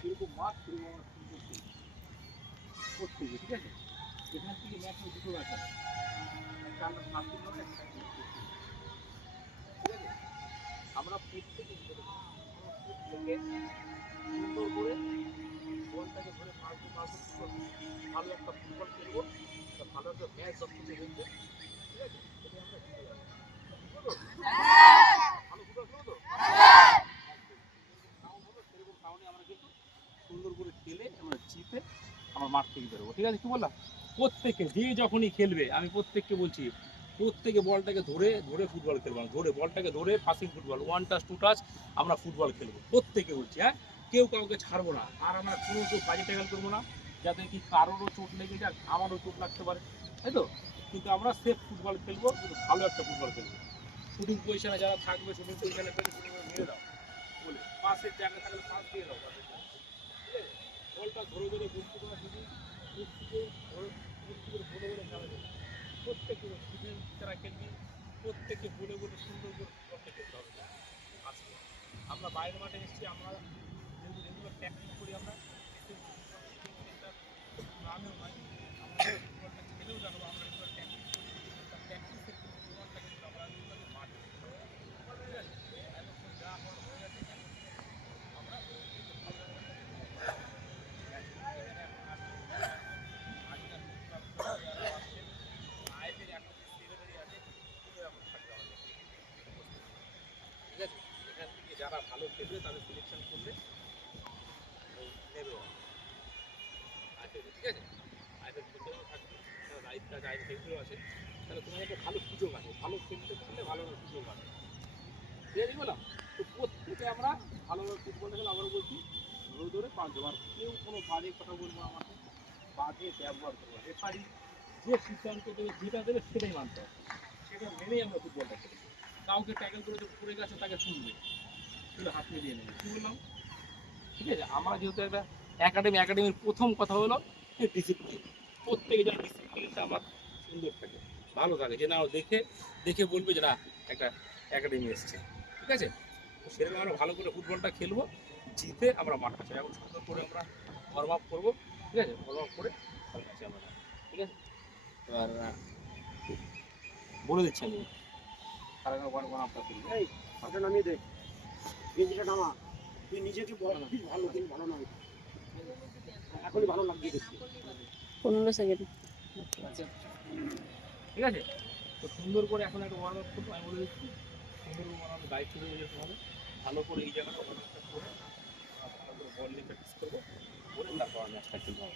সেরকম মাঠ সেরকম আমরা সুন্দর করতে হবে, ঠিক আছে? এখান থেকে ম্যাচে দুটো ম্যাচ হবে, একটা আমরা ফার্স্ট হবে, একটা ঠিক আছে? আমরা প্রত্যেকে সুন্দর করে বলটাকে ধরে মারবো মারবো ফুটবল, ভালো একটা ফুটবল খেলবো, ভালো একটা ম্যাচ দর্শকের মধ্যে, ঠিক আছে? এটা আমরা জিতে যাবো, বুঝলো তো? ভালো ফুটবল খেলবো তো? সেরকম কারণে আমরা কিন্তু সুন্দর করে খেলে আমরা জিতে আমরা মাঠ থেকে বেরোবো, ঠিক আছে? কি বললাম? প্রত্যেকে যে যখনই খেলবে আমি প্রত্যেককে বলছি, প্রত্যেকে বলটাকে ধরে ধরে ফুটবল খেলবো, ধরে বলটাকে ধরে passing football, one touch to touch আমরা ফুটবল খেলবো, প্রত্যেকে বলছি, হ্যাঁ? কেউ কাউকে ছাড়বো না, আর আমরা কোনো কেউ বাজে ট্যাকল করবো না, যাতে কি কারোরও চোট লেগে যাক, আমারও চোট লাগতে পারে, তাই তো? কিন্তু আমরা সেফ ফুটবল খেলবো, কিন্তু ভালো একটা ফুটবল খেলবো। শুটিং পজিশনে যারা থাকবে, শুটিং পজিশনে পেলে শুটিং মেরে দাও, বলে পাশের জায়গা থাকলে পাস দিয়ে দাও, ঠিক আছে? বলটা ধরে ধরে বুঝতে পারা যদি বলে বলে খেলা যায়, প্রত্যেকে ডিফেন্স যারা খেলবি প্রত্যেককে বলে বলে সুন্দর করে ফুটবলটা খেলতে হবে। আজকে আমরা বাইরের মাঠে এসেছি, আমরা যেহেতু রেগুলার প্র্যাকটিস করি, আমরা নামেও নয়, আমরা ফুটবলটা খেলেও জানবো, আমরা রেগুলার প্র্যাকটিস করি, প্র্যাকটিসের কিন্তু প্রমাণটা কিন্তু আমরা মাঠে, ঠিক আছে? এতক্ষণ যা হওয়ার হয়ে গেছে, আমরা ভালো আইপিএল এখন যে সেক্রেটারি আছে এখন থাকবে আমাদের, ঠিক আছে? এখান থেকে যারা ভালো খেলবে তাদের সিলেকশন করলে নেবে আইপিএল, ঠিক আছে? আইপিএল কোচেরও থাকবে, তারা দায়িত্ব আছে, আইপিএল সেক্রেটারিও আছে, তাহলে তোমার একটা ভালো সুযোগ আছে, ভালো খেলতে পারলে ভালো সুযোগ আছে, ঠিক আছে? বললাম তো প্রত্যেকে আমরা ভালোভাবে ফুটবল খেলে, আবারও বলছি, ধরে ধরে পাঁচ দেবো, আর কেউ কোনো বাজে কথা বলবো না, আমাকে বাজে ব্যবহার করবো, রেফারি যে সিদ্ধান্ত দেবে যেটা দেবে সেটাই মানতে হবে, সেটা মেনেই আমরা ফুটবলটা খেলি। কাউকে ট্যাকেল করে পড়ে গেছে তাকে তুলবে, তুলে হাত মিলিয়ে নেবে, কি বললাম? ঠিক আছে? আমরা যেহেতু একটা একাডেমির প্রথম কথা হলো ডিসিপ্লিন, প্রত্যেকে যেন ডিসিপ্লিনটা আমার সুন্দর থাকে, ভালো থাকে, যে না দেখে দেখে বলবে যে না একটা একাডেমি এসছে, ঠিক আছে? তো সেরকম আমরা ভালো করে ফুটবলটা খেলবো, জিতে আমরা মাঠটা চাই, এখন সুন্দর করে আমরা ওয়ার্ম আপ করবো, ঠিক আছে? ওয়ার্ম আপ করে খেলছি আমরা, ঠিক আছে? এবার বলে দিচ্ছি আমি কারা কারা ওয়ার্ম আপটা খেলবো। এই পাটা নামিয়ে দে, গেঞ্জিটা নামা, তুই নিজেকে বল ভালো, কিন্তু ভালো নয়, এখনই ভালো লাগছে দেখতে। 15 সেকেন্ড। আচ্ছা, ঠিক আছে? তো সুন্দর করে এখন একটা ওয়ার্ম আপ করবো, আমি বলে দিচ্ছি সুন্দর করে ওয়ার্ম আপ দায়িত্ব দিয়ে যেতে হবে, ভালো করে এই জায়গাটা ওয়ার্ম আপটা করে ভালো করে বল নিয়ে প্র্যাকটিস করবো, করে তারপর ম্যাচটা খেলবো।